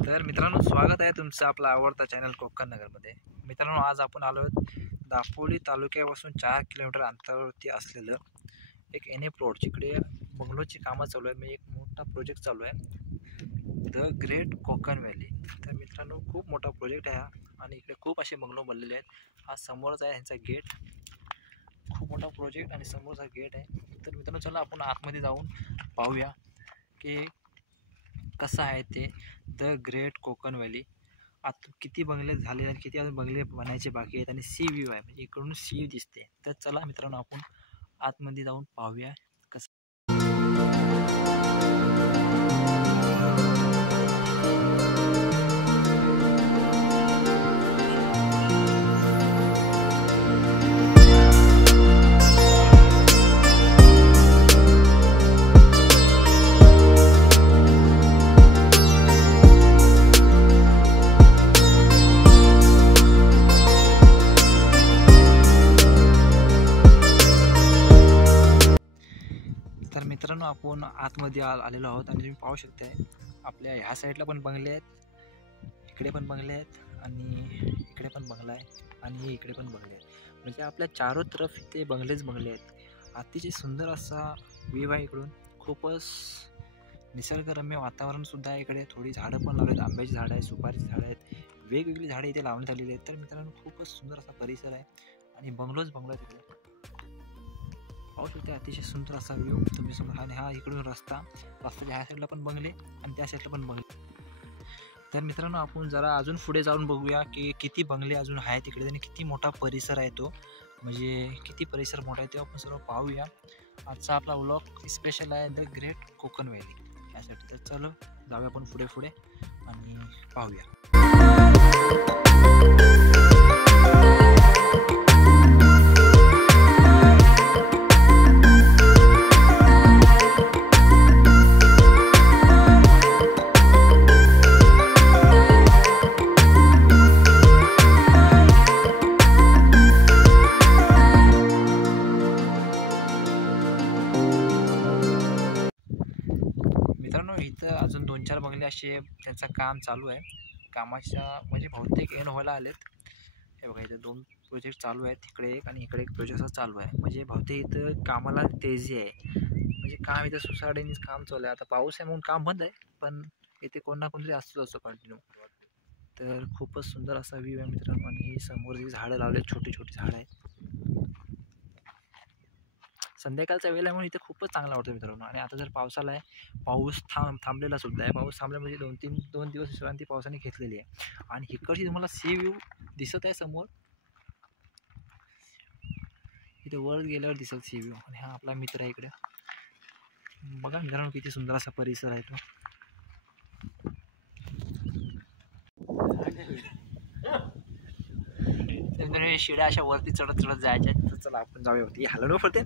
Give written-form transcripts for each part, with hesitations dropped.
तर मित्रांनो, स्वागत आहे तुमचं आपला आवडता चॅनल कोकण नगरमध्ये। मित्रांनो, आज आपण आलो आहोत दापोली तालुक्यापासून 4 किलोमीटर अंतरावरती असलेलं एक NF रोड, जिकडे बंगलोची कामं चालू आहे। म्हणजे एक मोठा प्रोजेक्ट चालू आहे, द ग्रेट कोकण व्हॅली। तर मित्रांनो, खूप मोठा प्रोजेक्ट आहे हा आणि इकडे खूप असे बंगलो बनलेले आहेत। हा समोरच आहे ह्यांचा गेट, खूप मोठा प्रोजेक्ट आणि समोरचा गेट आहे। तर मित्रांनो, चला आपण आतमध्ये जाऊन पाहूया की कसं आहे ते द ग्रेट कोकण व्हॅली। आता किती बंगले झाले आणि किती अजून बंगले बनायचे बाकी आहेत आणि सी व्ह्यू आहे, म्हणजे इकडून सी दिसते। तर चला मित्रांनो, आपण आतमध्ये जाऊन पाहूया कसं। तर मित्रांनो, आपण आतमध्ये आलेलो आहोत आणि तुम्ही पाहू शकताय आपल्या ह्या साईडला पण बंगले आहेत, इकडे पण बंगले आहेत आणि इकडे पण बंगला आहे आणि इकडे पण बंगले आहेत। म्हणजे आपल्या चारों तरफ इथे बंगलेच बंगले आहेत। अतिशय सुंदर असा व्ह्यू आहे इकडून, खूपच निसर्गरम्य वातावरण सुद्धा आहे इकडे। थोडी झाडं पण लावलेत, आंब्याची झाडं आहेत, सुपारीची झाडं आहेत, वेगवेगळी झाडं इथे लावण्यात आलेली आहेत। तर मित्रांनो, खूपच सुंदर असा परिसर आहे आणि बंगलोच बंगलो आहे तिकडे। पाहू शकता अतिशय सुंदर असा व्ह्यू तुम्ही समोर। आणि हा इकडून रस्त्याच्या ह्या साईडला पण बंगले आणि त्या साईडला पण बंगले। तर मित्रांनो, आपण जरा अजून पुढे जाऊन बघूया की किती बंगले अजून आहेत तिकडे आणि किती मोठा परिसर आहे तो, म्हणजे किती परिसर मोठा आहे ते आपण सर्व पाहूया। आजचा आपला व्लॉग स्पेशल आहे द ग्रेट कोकण व्हॅली यासाठी। तर चलो जाऊया आपण पुढे पुढे आणि पाहूया। मित्रांनो, इथं अजून 2-4 बंगले असे त्यांचं काम चालू आहे। कामाच्या म्हणजे बहुतेक एंड व्हायला आलेत। हे बघा, इथं 2 प्रोजेक्ट चालू आहेत, इकडे एक आणि इकडे एक प्रोजेक्ट चालू आहे। म्हणजे बहुतेक इथं कामाला तेजी आहे, म्हणजे काम इथं सुसाटीनेच काम चालू आहे। आता पाऊस आहे म्हणून काम बंद आहे, पण इथे कोण ना कोणतरी असतो कंटिन्यू। तर खूपच सुंदर असा व्ह्यू आहे मित्रांनो। आणि ही समोर जी झाडं लावले, छोटी छोटी झाडं आहेत, संध्याकाळचा वेळ आहे म्हणून इथे खूपच चांगला वाटतो मित्रांनो। आणि आता जर पावसाला आहे, पाऊस थांबलेला सुद्धा आहे। पाऊस थांबला म्हणजे 2 दिवस विश्रांती पावसाने घेतलेली आहे। आणि इकडची तुम्हाला सी व्ह्यू दिसत आहे समोर, इथे वर गेल्यावर दिसत सी व्ह्यू। आणि हा आपला मित्र आहे इकडे, बघा मित्रांनो किती सुंदर असा परिसर आहे तो। शिड्या अशा वरती चढत चढत जायच्या। तर चला आपण जाऊया वरती, हलवून पडते।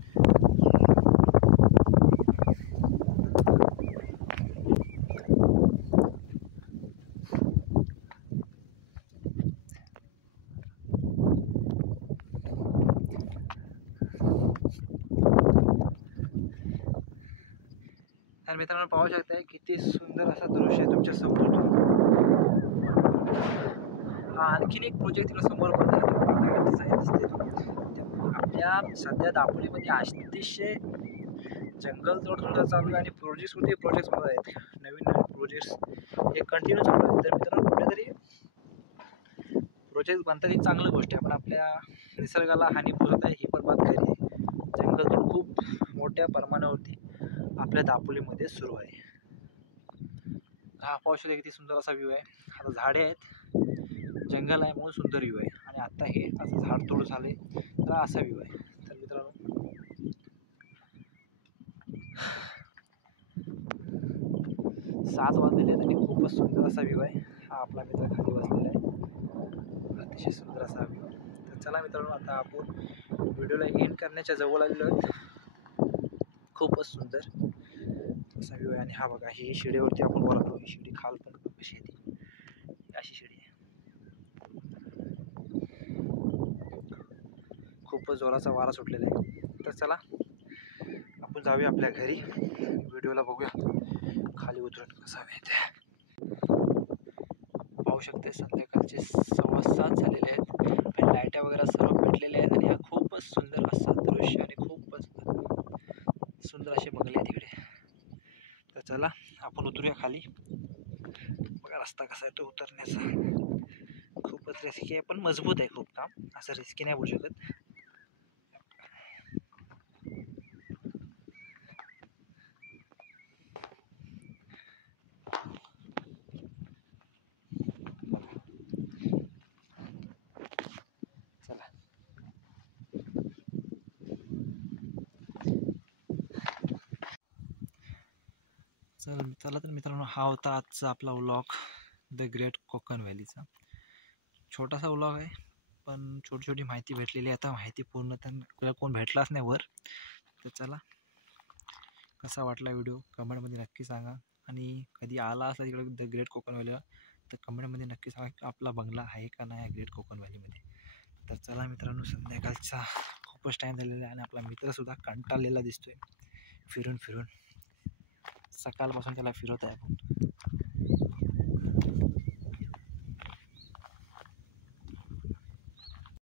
तर मित्रांनो, पाहू शकताय किती सुंदर असा दृश्य आहे तुमच्या समोर। हा आणखीन एक प्रोजेक्ट तिकडे समोर पण आहे, आपल्या सध्या दापोलीमध्ये अतिशय जंगलतोड थोडं चालू आहे आणि प्रोजेक्ट्स होत आहेत। नवीन नवीन प्रोजेक्ट्स हे कंटिन्यू चालू आहेत। तर मित्रांनो, कुठेतरी प्रोजेक्ट बनतात ही चांगली गोष्ट आहे, पण आपल्या निसर्गाला हानी पोहोचत आहे ही पण बात खरी आहे। जंगलतोड खूप मोठ्या प्रमाणावरती आपल्या दापोलीमध्ये सुरू आहे। हा पाहू शकता किती सुंदर असा व्ह्यू आहे। आता झाडे आहेत, जंगल आहे म्हणून सुंदर व्ह्यू आहे। आणि आता हे असं झाड तोड झाले तर असा व्ह्यू आहे। तर मित्रांनो, 7 वाजलेले आहेत आणि खूपच सुंदर असा व्ह्यू आहे। हा आपला मित्र खाली बसलेला आहे, अतिशय सुंदर असा व्ह्यू। तर चला मित्रांनो, आता आपण व्हिडिओला एंड करण्याच्या जवळ आलेलो आहोत। खूपच सुंदर असा व्ह्यू आहे। आणि हा बघा, ही शिडीवरती आपण वर आलो, ही शिडी खाल पण कशी येते, अशी शिडी आहे। खूपच जोराचा वारा सुटलेला आहे। तर चला आपण जाऊया आपल्या घरी, व्हिडिओला बघूया खाली उतरून कसा आहे ते। शकते संध्याकाळचे 6:15 झालेले आहेत आणि लाईट्या वगैरे सर्व पेटलेल्या आहेत आणि हा खूपच सुंदर असं दृश्य आणि खूपच सुंदर असे बंगले आहेत तिकडे. तर चला आपण उतरूया खाली. बघा रस्ता कसा आहे तो उतरण्याचा, खूपच रिस्की आहे पण मजबूत आहे खूप. काम असं रिस्की नाही बोलू शकत. चला चला तर मित्रांनो, हा होता आजचा आपला व्लॉग द ग्रेट कोकण व्हॅलीचा. छोटासा व्लॉग आहे पण छोटी छोटी माहिती भेटलेली आहे. आता माहिती पूर्ण तर कोण भेटलाच नाही वर. तर चला, कसा वाटला व्हिडिओ कमेंटमध्ये नक्की सांगा. आणि कधी आला असला तिकडे द ग्रेट कोकण व्हॅलीला तर कमेंटमध्ये नक्की सांगा की आपला बंगला आहे का नाही ग्रेट कोकण व्हॅलीमध्ये. तर चला मित्रांनो, संध्याकाळचा खूपच टाईम झालेला आहे आणि आपला मित्रसुद्धा कंटाळलेला दिसतोय फिरून फिरून. सकाळपासून त्याला फिरवत आहे आपण.